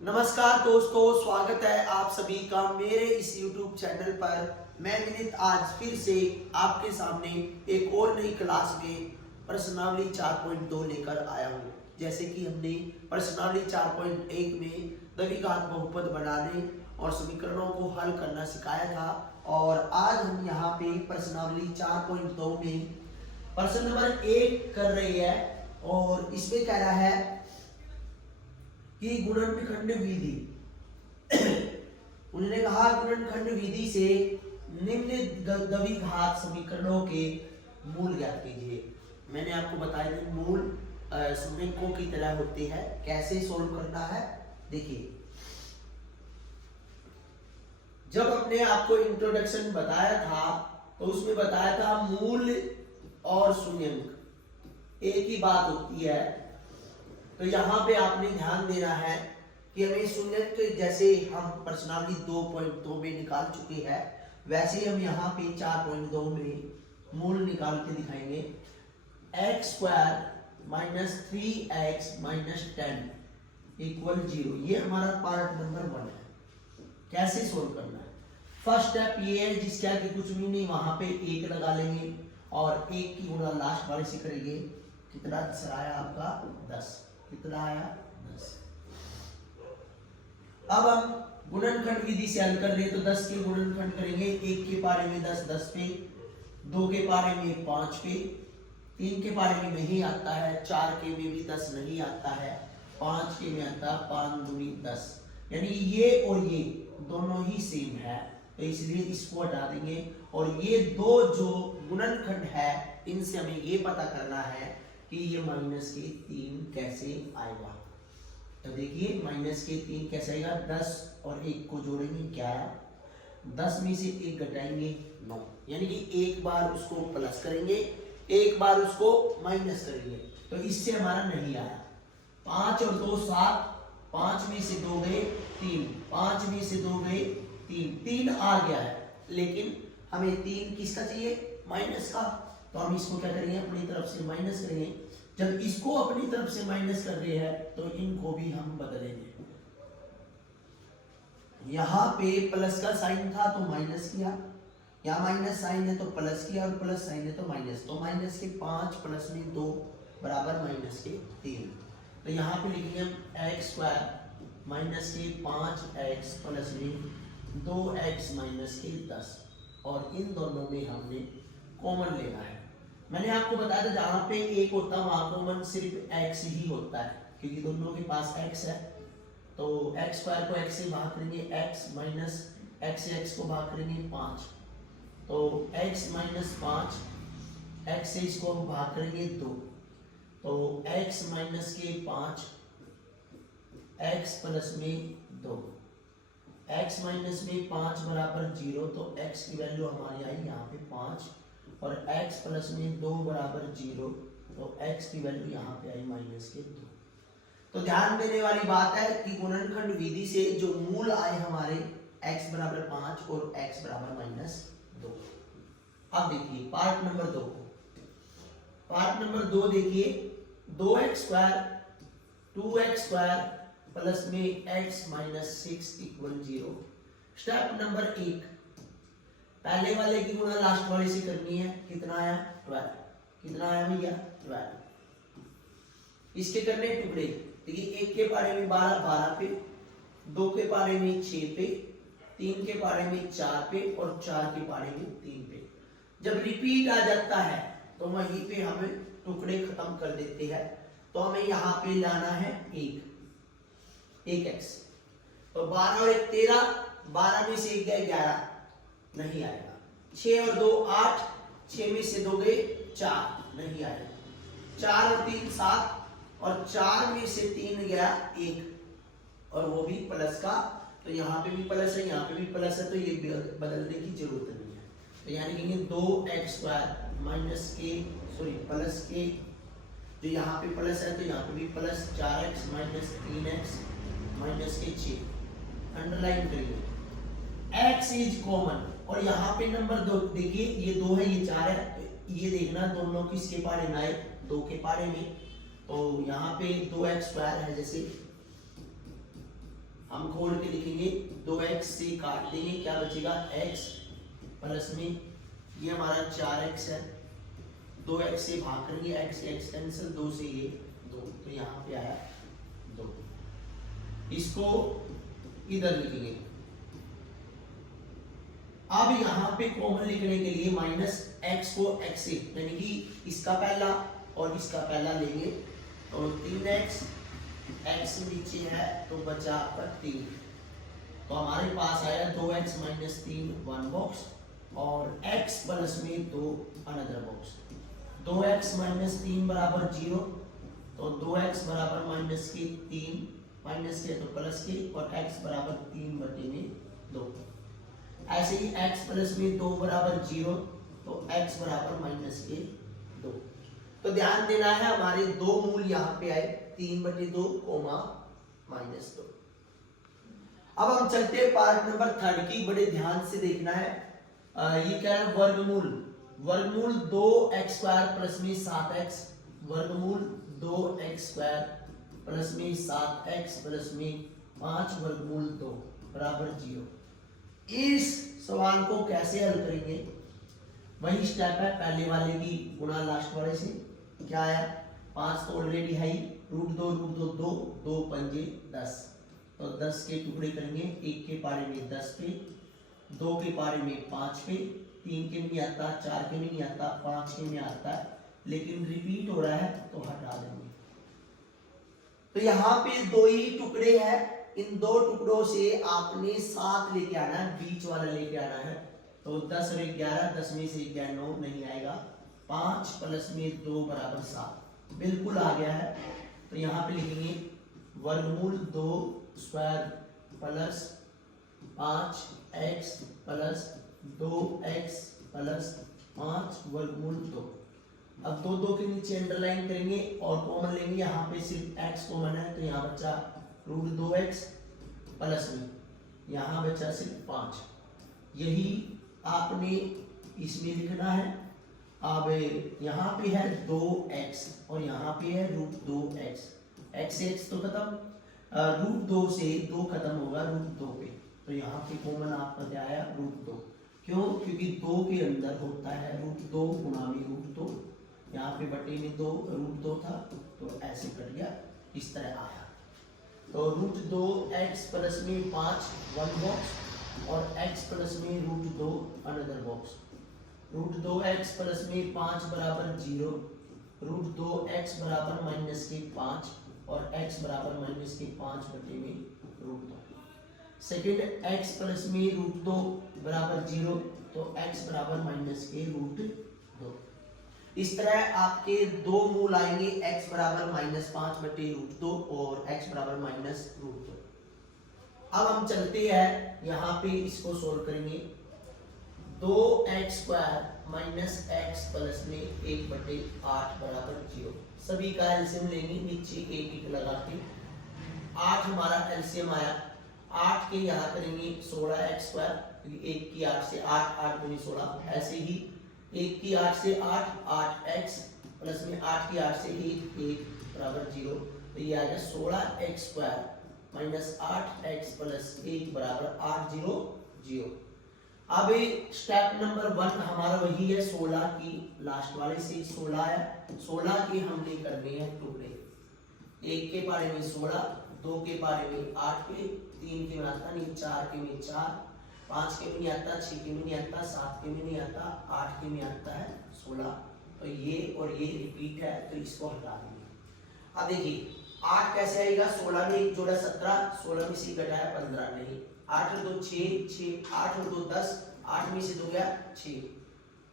नमस्कार दोस्तों, स्वागत है आप सभी का मेरे इस YouTube चैनल पर। मैं विनीत आज फिर से आपके सामने एक और नई क्लास में प्रश्नावली 4.2 लेकर आया हूँ। जैसे कि हमने प्रश्नावली 4.1 में द्विघात बहुपद बनाने और समीकरणों को हल करना सिखाया था, और आज हम यहाँ पे प्रश्नावली 4.2 में प्रश्न नंबर 1 कर रहे हैं। और इसमें कह रहा है कि गुणनखंड विधि उन्होंने कहा गुणनखंड विधि से निम्न द्विघात समीकरणों के मूल ज्ञात कीजिए। मैंने आपको बताया कि मूल संवेदकों की तरह होते हैं। कैसे सोल्व करना है देखिए, जब अपने आपको इंट्रोडक्शन बताया था तो उसमें बताया था मूल और शून्यंक एक ही बात होती है। तो यहाँ पे आपने ध्यान देना है कि हमें शून्यंक जैसे हम प्रश्नावली 2.2 में निकाल चुके हैं, वैसे हम यहाँ पे 4.2 में मूल निकाल के दिखाएंगे। x² minus 3x minus 10 equal 0। ये हमारा पार्ट नंबर 1 है। कैसे सोल्व करना है? फर्स्ट स्टेप ये है, जिसके आगे कुछ भी नहीं वहां पे 1 लगा लेंगे और 1 की गुणा लास्ट वाले से करेंगे। कितना आया आपका? 10। कितना आया? 10। अब हम गुणनखंड विधि से हल कर रहे तो 10 के गुणनखंड करेंगे। 1 के पारे में 10 10 पे, 2 के पारे में 5 पे, 3 के पारे में नहीं आता है, 4 के में भी 10 नहीं आता है, 5 के में आता 5 दूनी 10। यानी ये और ये दोनों ही सेम है, तो इसलिए इसको हटा देंगे। और ये दो जो गुणनखंड है इनसे हमें ये पता करना है कि ये माइनस के 3 कैसे आएगा। तो देखिए माइनस के 3 कैसे आएगा? 10 और 1 को जोड़ेंगे 11, 10 में से 1 घटाएंगे 9। यानी कि एक बार उसको प्लस करेंगे, एक बार उसको माइनस करेंगे, तो इससे हमारा नहीं आया। 5 और 2 7, 5 में से 2 गए 3, 5 में से 2 गए 3, 3 आ गया है, लेकिन हमें 3 किसका चाहिए? माइनस का। तो हम इसको क्या करेंगे? अपनी तरफ से माइनस करेंगे। जब इसको अपनी तरफ से माइनस कर रहे हैं तो इनको भी हम बदलेंगे। यहाँ पे प्लस का साइन था तो माइनस किया, यहाँ माइनस साइन है तो प्लस किया, और प्लस साइन है तो माइनस। तो माइनस के 5 प्लस में 2 बराबर माइनस के 3। तो यहाँ पे लिखेंगे हम x² माइनस के 5x प्लस में 2x माइनस के 10, और इन दोनों में हमने कॉमन लेना है। मैंने आपको बताया था जहां पे 1 होता है वहां कॉमन सिर्फ x ही होता है, क्योंकि दोनों के पास x है। तो x² को x से भाग करेंगे, x माइनस x से x को भाग करेंगे 5, तो x माइनस 5, x से इसको हम भाग करेंगे 2, तो x माइनस के 5 x प्लस में 2, x माइनस में 5 बराबर 0, तो x की वैल्यू हमारी आई यहाँ पे 5, और x प्लस में 2 बराबर 0, तो x की वैल्यू यहाँ पे आई माइनस के 2। तो ध्यान देने वाली बात है कि गुणनखंड विधि से जो मूल आए हमारे x बराबर 5 और x बराबर माइनस 2। अब देखिए पार्ट नंबर 2 को। पार्ट नंबर 2 देखिए, 2x² 2x² प्लस में x minus 6 equal 0। Step number 1, पहले वाले की गुणा लास्ट वाले से करनी है। कितना आया? 12। कितना आया भैया? 12। इसके करने टुकड़े। देखिए 1 के पारे में 12 12 पे, 2 के पारे में 6 पे, 3 के पारे में 4 पे, और 4 के पारे में 3 पे। जब रिपीट आ जाता है तो वहीं पे हमें टुकड़े खत्म कर देते हैं। तो हमें यहाँ पे लाना है 1x। तो 12 और 1 13, 12 में से 1 गए 11, नहीं आएगा। 6 और 2 8, 6 में से 2 गए 4, नहीं आएगा। 4 और 3 7, और 4 में से 3 गया 1, और वो भी प्लस का। तो यहाँ पे भी प्लस है, यहाँ पे भी प्लस है, तो ये बदलने की जरूरत नहीं है। तो यानी कहेंगे 2x² माइनस के प्लस के, जो यहाँ पे प्लस है तो यहाँ पे भी plus, 4x minus 3x minus के 6। अंडरलाइन करिए, x इज कॉमन। और यहाँ पे नंबर 2 देखिए, ये 2 है ये 4 है, ये देखना दोनों किसके पारे में आए? 2 के पारे में। तो यहाँ पे 2x² है, जैसे मोड़ के लिखेंगे, 2x से काट देंगे, क्या बचेगा x प्लस में ये हमारा 4x है, 2x से भाग करेंगे, x कैंसिल, 2 से ये 2, तो यहाँ पे आया 2। इसको इधर लिखेंगे। अब यहाँ पे कॉमन लिखने के लिए माइनस x को x से, यानी कि इसका पहला और इसका पहला लेंगे, तो 3x, x नीचे है तो बचा आपका 3, तो हमारे पास आया 2x माइनस 3 1 बॉक्स और x प्लस में 2 अनदर बॉक्स। 2x माइनस 3 बराबर 0, तो 2x बराबर माइनस के 3, माइनस के तो प्लस के, और x बराबर 3 बटे में 2। ऐसे ही x प्लस में 2 बराबर 0, तो x बराबर माइनस के 2। तो ध्यान देना है हमारे दो मूल यहाँ पे आए, 3/2 कोमा माइनस 2। अब हम चलते हैं पार्ट नंबर 3 की, बड़े ध्यान से देखना है। ये क्या है, वर्गमूल। वर्गमूल 2x² प्लस में 7x, वर्गमूल 2x² प्लस में 7x प्लस में 5 वर्गमूल 2 बराबर 0। इस सवाल को कैसे हल करेंगे, वही स्टेप है पहले वाले की गुणा लास्ट वाले से। क्या आया, 5 तो ऑलरेडी है ही, √2 √2 2, 2 पंजे 10, तो 10 के टुकड़े करेंगे, 1 के पारे में 10 पे, 2 के पारे में 5 पे, 3 के नहीं आता, 4 के नहीं आता, 5 के में आता है, लेकिन रिपीट हो रहा है तो हटा देंगे। तो यहाँ पे 2 ही टुकड़े हैं, इन 2 टुकड़ों से आपने 7 लेके आना है, बीच वाला लेके आना है, तो 10 और 11, 10 में से 11 9 नहीं आएगा, 5 प्लस में 2 बराबर 7, बिल्कुल आ गया है। तो यहाँ पे लिखेंगे वर्गमूल 2 square plus 5x plus 2x plus 5 वर्गमूल 2। अब 2 के नीचे अंडरलाइन करेंगे और कॉमन लेंगे, यहाँ पे सिर्फ x कॉमन है, तो यहाँ बचा √2x प्लस में यहाँ बचा सिर्फ 5। यही आपने इसमें लिखना है। अब यहाँ पे है 2x और यहाँ पे है √2x, x तो खत्म, √2 से 2 खत्म होगा √2 पे, तो यहाँ पे कॉमन आपका क्या आया, √2। क्यों, क्योंकि 2 के अंदर होता है √2 गुणा में √2, यहाँ पे बटे में 2 √2 था, तो ऐसे कट गया, इस तरह आया। तो √2x प्लस में 5 1 बॉक्स और x प्लस में √2 अनदर बॉक्स। √2x प्लस में 5 बराबर 0, √2x बराबर माइनस के 5 और x बराबर माइनस के 5 बटे में √2। सेकेंड x प्लस में √2 बराबर 0, तो x बराबर माइनस के √2। इस तरह आपके दो मूल आएंगे, x बराबर -5 बटे √2 और x बराबर -√2। अब हम चलते हैं यहाँ पे, इसको सोल्व करेंगे। 2x² माइनस x प्लस में 1/8 बराबर 0। सभी का एलसीएम लेंगे, नीचे 1 लगा के। 8 हमारा एलसीएम आया, 8 के यहाँ करेंगे 16x², क्योंकि 1 की 8 से 8, 8 दूनी 16, ऐसे ही 1 की 8 से 8, 8x प्लस में 8 की 8 से 1, 1 बराबर 0, तो ये आ गया 16x² माइनस 8x प्लस 1 बराबर 8 0 0। अब स्टेप नंबर 1 हमारा वही है, 16 की लास्ट वाले से 16 है, 16 के हमने करने हैं टुकड़े। 1 के पारे में 16, 2 के पारे में 8 पे, 3 के में आता नहीं, 4 के में 4, 5 के में नहीं आता, 6 के में नहीं आता, 7 के में नहीं आता, 8 के में आता है 16। तो ये और ये रिपीट है, तो इसको हटा देंगे। अब देखिए 8 कैसे आएगा, 16 में 1 जोड़ा 17, 16 में से घटाया 15, नहीं, 8 और 2 6, 6 8 और 2 10, 8 में से 2 गया 6,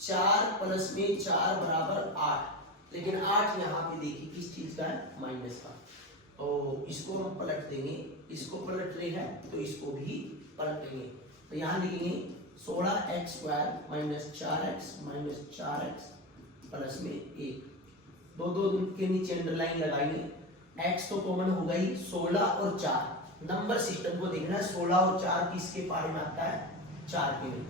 4 प्लस में 4 बराबर 8, लेकिन 8 यहाँ पे देखिए किस चीज का है, माइनस का, तो इसको हम पलट देंगे, इसको पलट रहे हैं तो इसको भी पलट देंगे। तो यहाँ लिखेंगे 16x² माइनस 4x प्लस में 1, 2 के नीचे अंडरलाइन लगाएंगे, x तो कॉमन होगा ही, 16 और 4 नंबर सिस्टम को देखना है, 16 और 4 किसके पारे में आता है, 4 के में,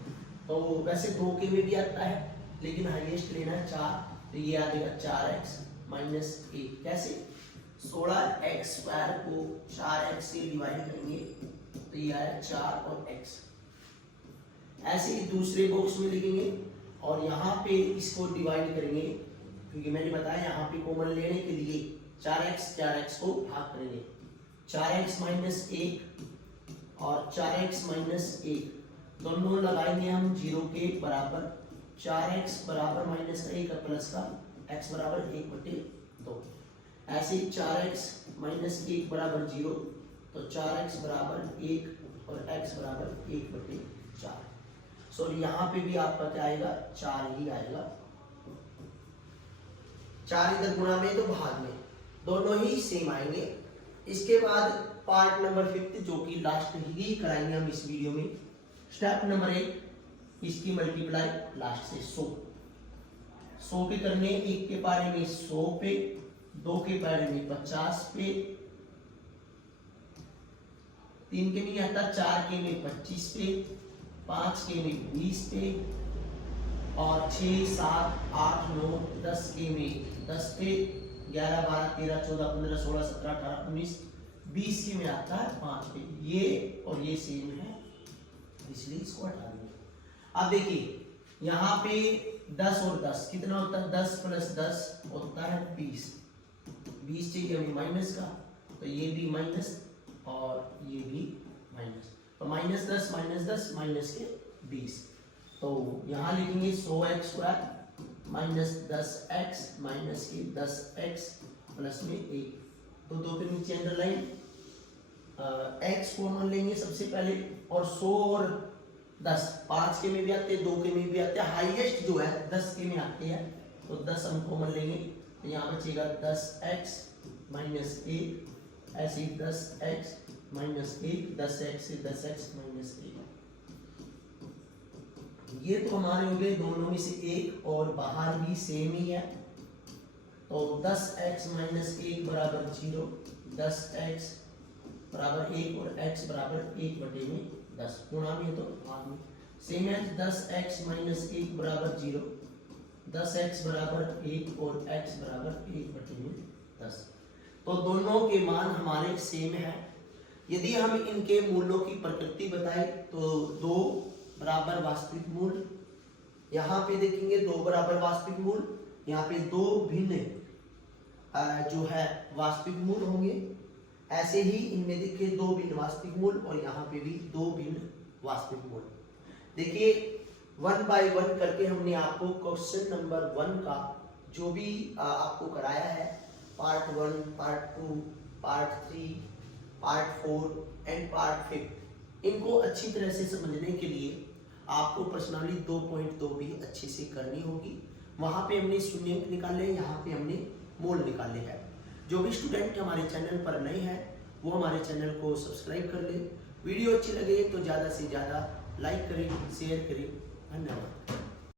तो वैसे 2 के में भी आता है, लेकिन हाईएस्ट लेना है 4, तो ये आ जाएगा 4x माइनस 1। कैसे, 16x² को 4x से डिवाइड करेंगे तो ये आया 4 और x। ऐसे ही दूसरे बॉक्स में लिखेंगे और यहाँ पे इसको डिवाइड करेंगे, क्योंकि मैंने बताया यहाँ पे कॉमन लेने के लिए 4x को भाग करेंगे। 4x माइनस 1 और 4x माइनस 1 दोनों लगाएंगे हम 0 के बराबर। 4x बराबर माइनस का 1 प्लस का x बराबर 1/2। ऐसे ही 4x माइनस 1 बराबर 0, तो 4x बराबर 1 और x बराबर 1/4। सॉरी यहाँ पे भी आपका क्या आएगा, 4 ही आएगा। 4 इधर गुणा में तो भाग में, दोनों ही सेम आएंगे। इसके बाद पार्ट नंबर 5 जो कि लास्ट ही कराएंगे हम इस वीडियो में। स्टेप नंबर 1, इसकी मल्टीप्लाई लास्ट से 100 पे करने, 1 के पारे में 100 पे, 2 के पारे में 50 पे, 3 के में आता, 4 के में 25 पे, 5 के में 20 पे, और 6, 7, 8, 9, 10 के में 10 पे, 11, 12, 13, 14, 15, 16, 17, 18, 19, 20 के में आता है 5 पे। ये और ये सेम है, इसलिए इसको हटा देंगे। अब देखिए यहाँ पे 10 और 10 कितना होता है, 10 प्लस 10 होता है 20। 20 चाहिए हमें माइनस का, तो ये भी माइनस और ये भी माइनस, तो माइनस 10 माइनस के 20। तो यहाँ लिखेंगे 100x² माइनस 10x माइनस के 10x प्लस में 1। तो 2 के नीचे अंडरलाइन, x कॉमन लेंगे सबसे पहले, और 100 और 10 5 के में भी आते हैं, 2 के में भी आते हैं, हाईएस्ट जो है 10 के में आते हैं, तो 10 हम कॉमन लेंगे, तो यहाँ बचेगा 10x माइनस 1, ऐसे ही 10x माइनस 1, 10x से 10x माइनस 1। ये तो हमारे हो गए दोनों में से एक, और बाहर भी सेम ही है, तो 10x माइनस 1 बराबर 0, 10x बराबर 1 और x बराबर 1/10। गुणा में तो भाग में सेम है। 10x माइनस 1 बराबर 0, 10x बराबर 1 और x बराबर 1/10। तो दोनों के मान हमारे सेम है। यदि हम इनके मूलों की प्रकृति बताएं तो 2 बराबर वास्तविक मूल, यहाँ पे देखेंगे 2 बराबर वास्तविक मूल, यहाँ पे 2 भिन्न जो है वास्तविक मूल होंगे। ऐसे ही इनमें देखिए 2 भिन्न वास्तविक मूल, और यहाँ पे भी 2 भिन्न वास्तविक मूल। देखिए 1 बाय 1 करके हमने आपको क्वेश्चन नंबर 1 का जो भी आपको कराया है, part 1, part 2, part 3, part 4 and part 5, इनको अच्छी तरह से समझने के लिए आपको पर्सनली 2.2 भी अच्छे से करनी होगी। वहाँ पे हमने शून्यंक निकाले, यहाँ पे हमने मोल निकाले हैं। जो भी स्टूडेंट हमारे चैनल पर नए हैं वो हमारे चैनल को सब्सक्राइब कर ले। वीडियो अच्छी लगे तो ज़्यादा से ज़्यादा लाइक करें, शेयर करें। धन्यवाद।